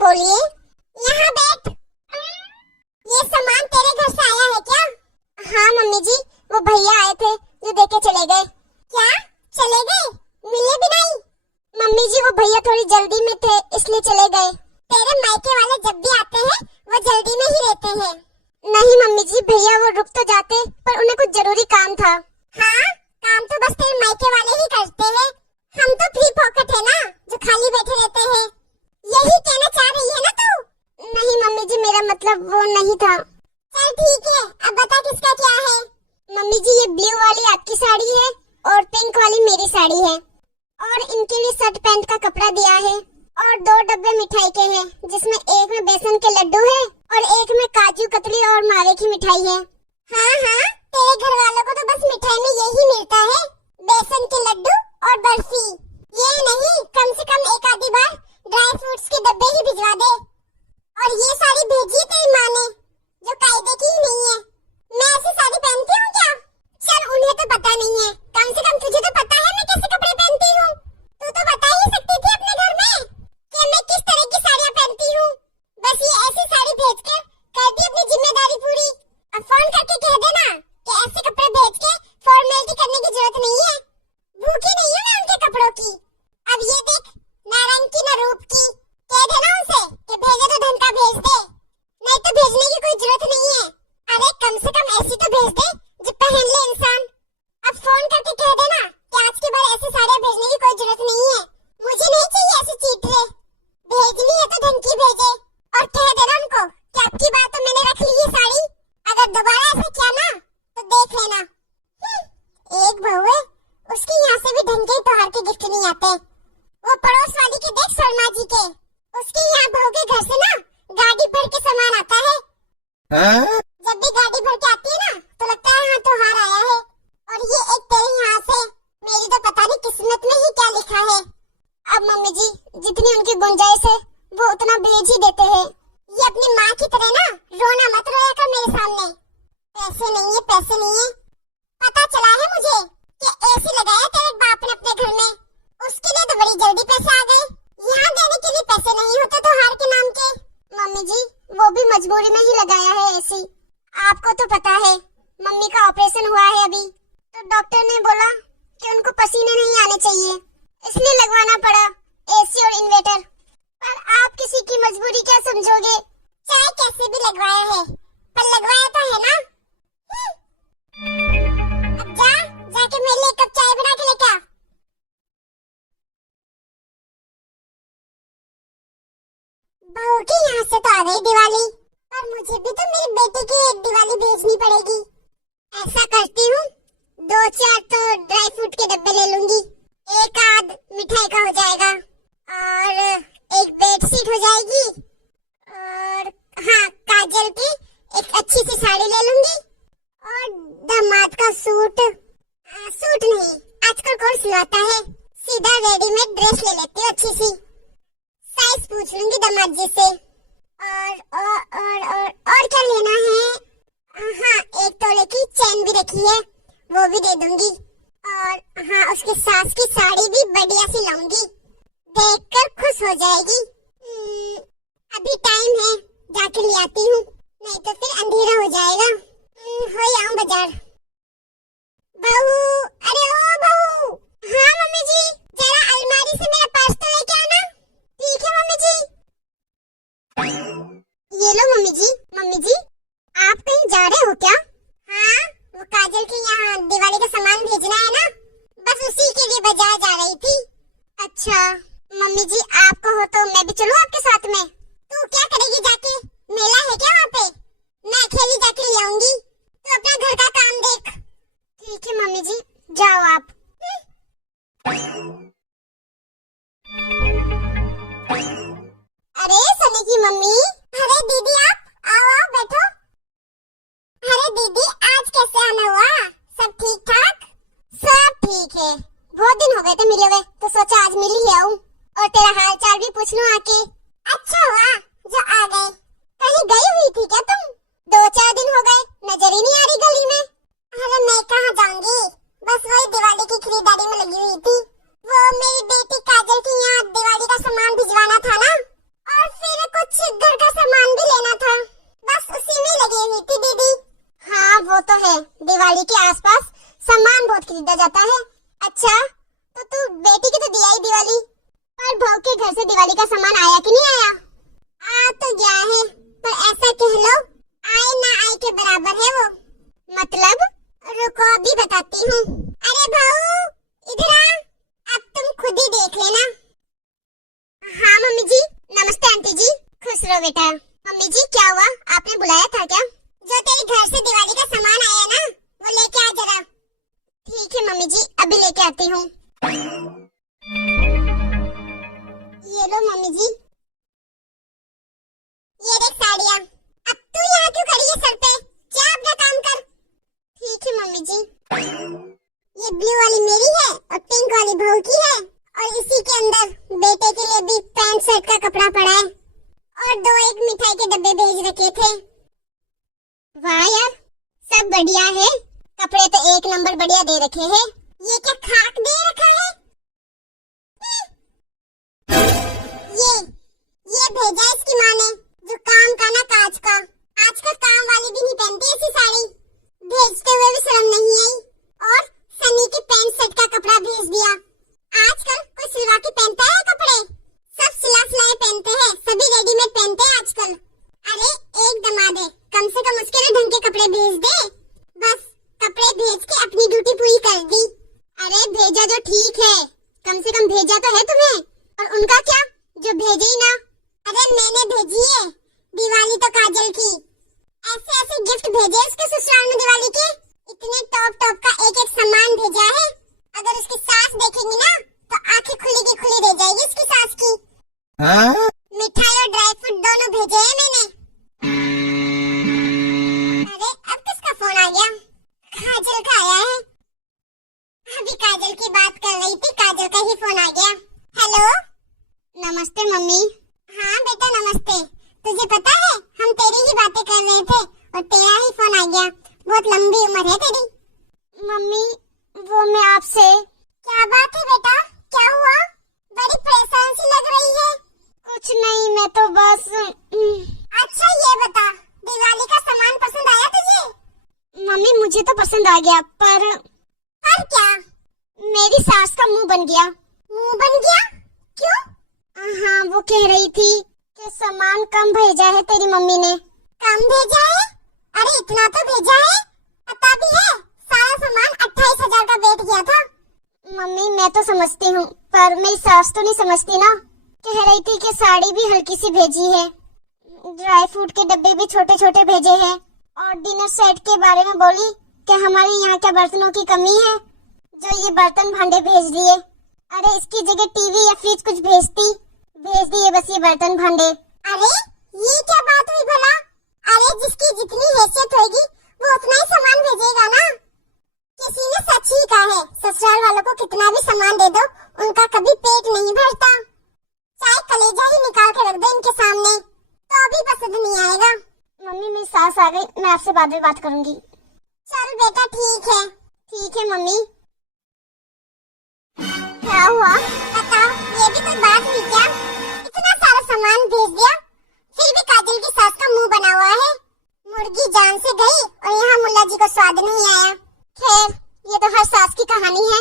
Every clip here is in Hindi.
बोलिए। यहाँ बैठ। ये सामान तेरे घर से आया है क्या? हाँ मम्मी जी, वो भैया आए थे जो देके चले गए। क्या चले गए? मिले भी नहीं? मम्मी जी वो भैया थोड़ी जल्दी में थे इसलिए चले गए। तेरे मायके वाले जब भी आते हैं वो जल्दी में ही रहते हैं। नहीं मम्मी जी, भैया वो रुक तो जाते पर उन्हें कुछ जरूरी काम था। हाँ, काम तो बस तेरे मायके वाले ही करते हैं। हम तो फ्री पॉकेट है ना, जो खाली बैठे रहते हैं। यही कहना चाह रही है ना तू? नहीं मम्मी जी, मेरा मतलब वो नहीं था। चल ठीक है, अब बता किसका क्या है। मम्मी जी ये ब्लू वाली आपकी साड़ी है और पिंक वाली मेरी साड़ी है, और इनके लिए शर्ट पैंट का कपड़ा दिया है, और 2 डब्बे मिठाई के हैं, जिसमें एक में बेसन के लड्डू है और एक में काजू कतली और मावे की मिठाई है। हाँ हाँ, तेरे घर वालों को तो बस मिठाई में यही मिलता है, बेसन के लड्डू और बर्फी। ये नहीं, कम से कम एक आधी बार ड्राई फ्रूट्स के डब्बे ही भिजवा दे। और ये साड़ी भेजी है तेरी माँ ने, जो कायदे की ही नहीं है। मैं ऐसी साड़ी पहनती हूँ क्या? चल उन्हें तो पता नहीं है, कम से कम तुझे तो पता है मैं कैसे कपड़े पहनती हूँ। तू तो बता ही सकती थी अपने घर में कि मैं किस तरह की साड़ियाँ पहनती हूँ। बस ये ऐसी साड़ी भेजकर कर दी अपनी जिम्मेदारी पूरी। अब फोन करके कह देना कि ऐसे कपड़े भेज के फॉर्मेलिटी करने की जरूरत नहीं है। भूखी नहीं हूँ मैं उनके कपड़ों की। अब ये देख, ना रंग की ना रूप की, कह देना उनसे कि भेजे तो ढंग का भेज दे, नहीं तो भेजने की कोई जरूरत नहीं है। अरे कम से कम ऐसी तो भेज दे जो पहन ले इंसान। अब फोन करके कह देना कि आज के बाद ऐसी साड़ियाँ भेजने की कोई जरूरत नहीं है। मुझे नहीं चाहिए ऐसी चीटरे। भेजनी है तो ढंग की भेजे, और कह देना उनको कि अब की बार तो मैंने रख ली ये साड़ी, अगर दोबारा ऐसा किया ना तो देख लेना। एक बहू है, उसके यहाँ से भी ढंग के त्योहार के गिफ्ट नहीं आते। वो पड़ोस वाली के देख शर्मा जी के, उसके यहाँ बहू के घर से ना गाड़ी भर के सामान आता है। जब भी गाड़ी भर के आती है ना तो लगता है हाँ त्योहार आया है। और ये एक तेरे यहाँ से, मेरी तो पता नहीं किस्मत में ही क्या लिखा है। अब मम्मी जी जितनी उनकी गुंजाइश है वो उतना भेज ही देते हैं। ये अपनी माँ की तरह ना रोना मत रोया कर मेरे सामने। पैसे नहीं है, पैसे नहीं है, पता चला है मुझे कि एसी लगाया तेरे बाप ने अपने घर में, उसके लिए तो बड़ी जल्दी पैसे आ गए। यहाँ देने के लिए पैसे नहीं होते त्योहार के नाम के। मम्मी जी वो भी मजबूरी में ही लगाया है एसी। आपको तो पता है मम्मी का ऑपरेशन हुआ है अभी, तो डॉक्टर ने बोला कि उनको पसीने नहीं आने चाहिए, इसलिए लगवाना पड़ा एसी और इन्वर्टर। पर आप किसी की मजबूरी क्या समझोगे? चाहे कैसे भी लगवाया है, पर लगवाया तो है ना। अब जाके मेरे लिए एक कप चाय बना के लेके आ। बहू के यहाँ से तो आ गई दिवाली, पर मुझे भी तो मेरी बेटी की एक दिवाली भेजनी पड़ेगी। ऐसा करती हूँ, 2-4 तो ड्राई फ्रूट के डब्बे ले लूंगी, एक आध मिठाई का हो जाएगा, और एक बेडशीट हो जाएगी, और हाँ काजल की एक अच्छी सी साड़ी ले लूंगी, और दामाद का सूट नहीं, आजकल कौन सिलवाता है, सीधा रेडीमेड ड्रेस ले लेती हूँ अच्छी सी, साइज पूछ लूंगी दामाद जी से। और क्या लेना है? हाँ एक तोले की चेन भी रखी है, वो भी दे दूंगी, और हाँ उसके सास की साड़ी भी बढ़िया सी लाऊंगी, देखकर खुश हो जाएगी। अभी टाइम है, जाके ले आती हूँ, नहीं तो फिर अंधेरा हो जाएगा। हो आऊं बाजार। बहू, अरे ओ बहू। हाँ मम्मी जी, जरा अलमारी से मेरा पर्स तो लेके आना। ठीक है मम्मी जी। ये लो मम्मी जी। मम्मी जी आप कहीं जा रहे हो क्या? हाँ, वो काजल के यहाँ दिवाली का सामान भेजना है ना, बस उसी के लिए बाजार जा रही थी। अच्छा मम्मी जी, आप कहो तो मैं भी चलूं आपके साथ में? तू क्या करेगी जाके, मेला है क्या वहाँ पे? मैं अकेली जाके ले आऊंगी, तू अपना घर का काम देख। ठीक है मम्मी जी, जाओ आप। अरे सनी की मम्मी। अरे दीदी आप आओ आओ बैठो। अरे दीदी आज कैसे आना हुआ? सब ठीक ठाक? सब ठीक है, बहुत दिन हो गए थे मिले हुए, तो सोचा आज मिल ही आऊं और तेरा हाल चाल भी पूछ लूं आके। अच्छा हुआ जो आ गए। कहीं गई हुई थी क्या तुम? 2-4 दिन हो गए, नजर ही नहीं आ रही गली में। अरे मैं कहाँ जाऊंगी, बस वही दिवाली की खरीदारी में लगी हुई थी। वो मेरी बेटी काजल की यहाँ दिवाली का सामान भिजवाना था ना, और फिर के आसपास सामान बहुत खरीदा जाता है। अच्छा, तो तू बेटी की तो दिया ही दिवाली, पर बहू के घर से दिवाली का सामान आया कि नहीं आया? आ तो गया है, पर ऐसा कह लो आए ना आए के बराबर है वो। मतलब? रुको अभी बताती हूँ। अरे बहू इधर आ, अब तुम खुद ही देख लेना। हाँ मम्मी जी। नमस्ते आंटी जी। खुश रहो बेटा। मम्मी जी क्या हुआ, आपने बुलाया था क्या? जो तेरे घर से दिवाली का सामान आया ना, वो लेके आ जरा। ठीक है मम्मी जी, अभी लेके आती हूँ। ये लो मम्मी जी, ये देख साड़ियाँ। अब तू यहाँ क्यों खड़ी है सर पे? जा अपना काम कर। ठीक है मम्मी जी। ये ब्लू वाली मेरी है और पिंक वाली बहू की है, और इसी के अंदर बेटे के लिए भी पैंट शर्ट का कपड़ा पड़ा है, और 2 एक मिठाई के डब्बे भेज रखे थे। वाह यार, सब बढ़िया है। कपड़े तो एक नंबर बढ़िया दे रखे हैं। ये क्या खाक दे रखा है? ये भेजा इसकी माँ ने, जो काम का ना काज का। आजकल काम वाली भी नहीं पहनती ऐसी साड़ी। भेजते हुए भी शर्म नहीं आई, और सनी के पैंट शर्ट का कपड़ा भेज दिया। आजकल कोई सिलवा के पहनता है कपड़े? सब सिला सिलाए पहनते हैं, सभी रेडीमेड पहनते हैं आजकल। अरे एक दमाद है, कम से कम उसके लिए ढंग के कपड़े भेज दे। बस कपड़े भेज के अपनी ड्यूटी पूरी कर दी। अरे भेजा जो ठीक है, कम से कम भेजा तो है तुम्हें, और उनका क्या जो भेजे ही ना। अरे मैंने भेजी है, दिवाली तो काजल की। ऐसे ऐसे गिफ्ट भेजे उसके ससुराल में दिवाली के। इतने टॉप टॉप का एक एक सामान भेजा है। अगर उसकी सास देखेंगी ना तो आंखें खुली की खुली रह जाएगी उसकी सास की। मिठाई और ड्राई फ्रूट दोनों भेजे हैं मैंने। अरे अब किसका फोन आ गया? काजल का आया है। अभी काजल की बात कर रही थी, काजल का ही फोन आ गया। हेलो, नमस्ते मम्मी। हाँ बेटा नमस्ते। तुझे पता है हम तेरी ही बातें कर रहे थे और तेरा ही फोन आ गया। बहुत लंबी उम्र है तेरी। मम्मी वो मैं आपसे। क्या बात है बेटा, क्या हुआ? बड़ी परेशान सी लग रही है। कुछ नहीं, मैं तो बस। अच्छा ये बता, दिवाली का सामान पसंद आया तुझे? मम्मी मुझे तो पसंद आ गया, पर क्या? मेरी सास का मुंह बन गया। मुंह बन गया? क्यों? हाँ वो कह रही थी कि सामान कम भेजा है तेरी मम्मी ने। कम भेजा है? अरे इतना तो भेजा है, पता भी है सारा सामान 28,000 का बेच गया था। मम्मी मैं तो समझती हूँ, पर मेरी सास तो नहीं समझती ना। कह रही थी कि साड़ी भी हल्की सी भेजी है, ड्राई फ्रूट के डब्बे भी छोटे छोटे भेजे हैं, और डिनर सेट के बारे में बोली कि हमारे यहाँ क्या बर्तनों की कमी है, जो ये बर्तन भांडे भेज दिए। अरे इसकी जगह टीवी या फ्रिज कुछ भेज दिए बस ये बर्तन भांडे। अरे ये क्या बात हुई भला? अरे जिसकी जितनी हैसियत होगी वो उतना ही सामान भेजेगा ना। किसी ने सच ही कहा है, ससुराल वालों को कितना भी सामान दे दो उनका कभी पेट नहीं भरता। चाहे कलेजा ही निकाल के रख दे इनके सामने तो भी पसंद नहीं आएगा। मम्मी मेरी सास आ गई, मैं आपसे बाद में बात करूंगी। चल बेटा ठीक है। ठीक है मम्मी। क्या हुआ बता, ये भी कोई बात हुई क्या? इतना सारा सामान भेज दिया, फिर भी काजल की सास का मुंह बना हुआ है। मुर्गी जान से गई और यहाँ मुल्ला जी को स्वाद नहीं आया। खैर ये तो हर सास की कहानी है।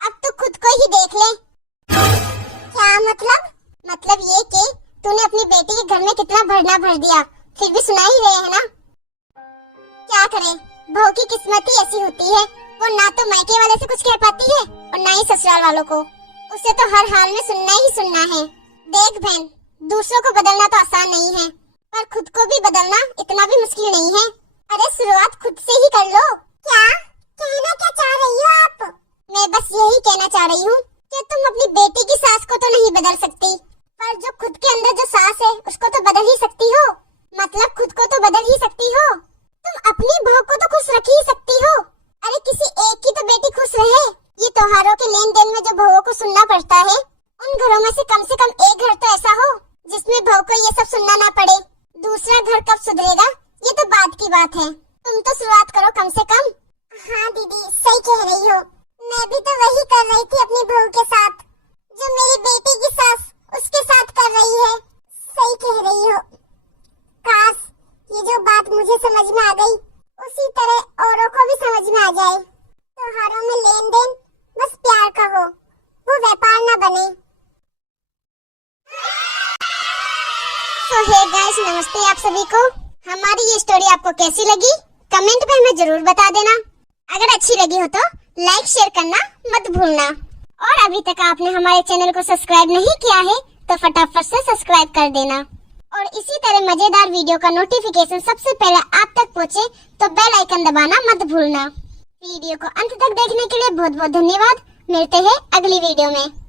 अब तो खुद को ही देख ले। क्या मतलब? मतलब ये कि तूने अपनी बेटी के घर में कितना भरना भर दिया, फिर भी सुना ही रहे है ना। क्या करे, बहू की किस्मत ही ऐसी होती है, वो ना तो मायके वाले से कुछ कह पाती है और ना ही ससुराल वालों को। उसे तो हर हाल में सुनना ही सुनना है। देख बहन, दूसरों को बदलना तो आसान नहीं है, पर खुद को भी बदलना इतना भी मुश्किल नहीं है। अरे शुरुआत खुद से ही कर लो। क्या कहना क्या चाह रही हो आप? मैं बस यही कहना चाह रही हूँ कि तुम अपनी बेटी की सास को तो नहीं बदल सकती, पर जो खुद के अंदर जो सास है उसको तो बदल ही सकती हो। मतलब खुद को तो बदल ही सकती हो। तुम अपनी बहू को तो खुश रख ही सकती हो। अरे किसी एक की तो बेटी खुश रहे। ये त्योहारों के लेन देन में जो बहुओं को सुनना पड़ता है, उन घरों में से कम एक घर तो ऐसा हो जिसमें बहू को ये सब सुनना ना पड़े। दूसरा घर कब सुधरेगा ये तो बात की बात है। तुम तो शुरुआत करो कम से कम। हाँ दीदी सही कह रही हो, मैं भी तो वही कर रही थी अपनी बहू के साथ, जो मेरी बेटी की सास उसके साथ कर रही है। सही कह रही हो। आ जाए। त्योहारों में लेन देन बस प्यार का हो, वो व्यापार ना बने। तो हे गाइस, नमस्ते आप सभी को। हमारी ये स्टोरी आपको कैसी लगी कमेंट में हमें जरूर बता देना। अगर अच्छी लगी हो तो लाइक शेयर करना मत भूलना। और अभी तक आपने हमारे चैनल को सब्सक्राइब नहीं किया है तो फटाफट से सब्सक्राइब कर देना। और इसी तरह मजेदार वीडियो का नोटिफिकेशन सबसे पहले आप तक पहुँचे तो बेल आइकन दबाना मत भूलना। वीडियो को अंत तक देखने के लिए बहुत बहुत धन्यवाद। मिलते हैं अगली वीडियो में।